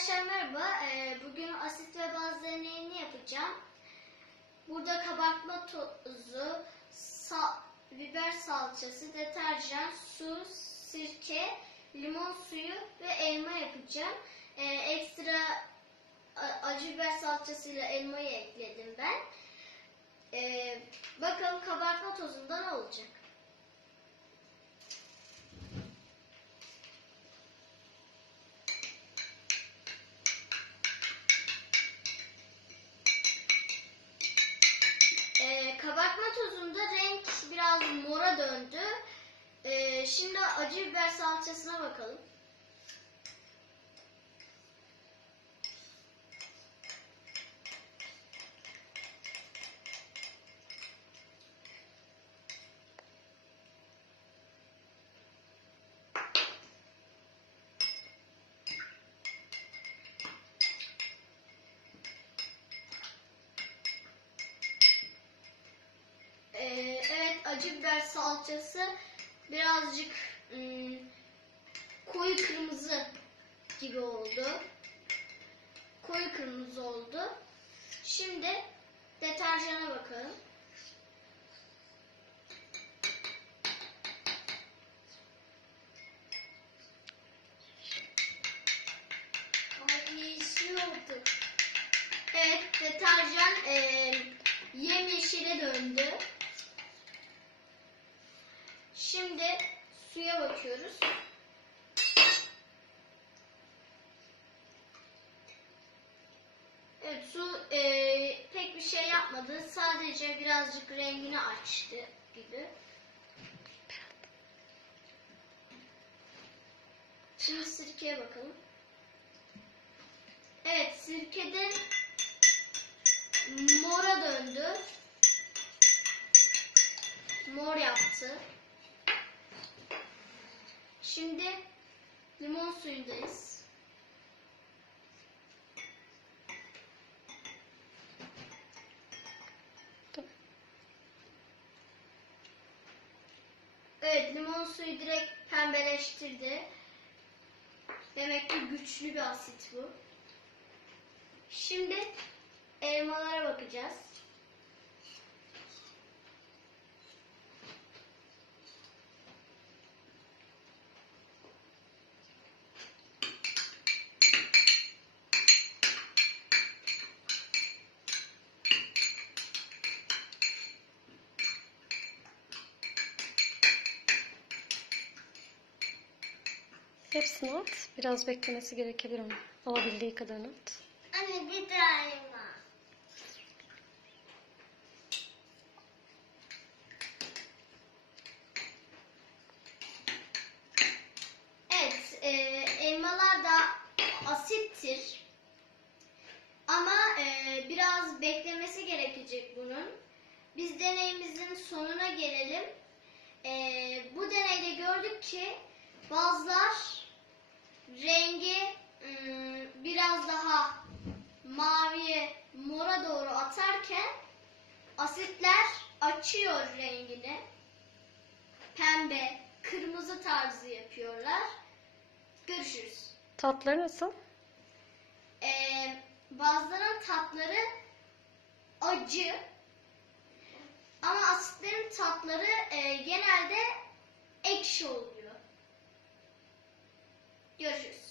Arkadaşlar merhaba. Ee, Bugün asit ve baz deneyini yapacağım. Burada kabartma tozu, sal- biber salçası, deterjan, su, sirke, limon suyu ve elma yapacağım. Ee, Ekstra acı biber salçasıyla elmayı ekledim ben. Ee, Bakalım kabartma tozunda ne olacak? Mora döndü. Ee, şimdi acı biber salçasına bakalım. Evet acı biber salçası birazcık ım, koyu kırmızı gibi oldu. Koyu kırmızı oldu. Şimdi deterjana bakalım. Evet deterjan eee yemyeşile döndü. Şimdi suya bakıyoruz. Evet su eee, pek bir şey yapmadı. Sadece birazcık rengini açtı gibi. Şimdi sirkeye bakalım. Evet sirkede mora döndü. Mor yaptı. Şimdi limon suyundayız. Evet limon suyu direkt pembeleştirdi. Demek ki güçlü bir asit bu. Şimdi elmalara bakacağız. Hepsini at. Biraz beklemesi gerekebilir ama. Alabildiği kadarını at. Anne bir tane. Evet, e, elmalar da asittir. Ama e, biraz beklemesi gerekecek bunun. Biz deneyimizin sonuna gelelim. E, bu deneyde gördük ki bazılar rengi ım, biraz daha maviye mora doğru atarken asitler açıyor rengini. Pembe, kırmızı tarzı yapıyorlar. Görüşürüz. Tatları nasıl? Ee, bazılarının tatları acı ama asitlerin tatları e, genelde ekşi oluyor. Görüşürüz.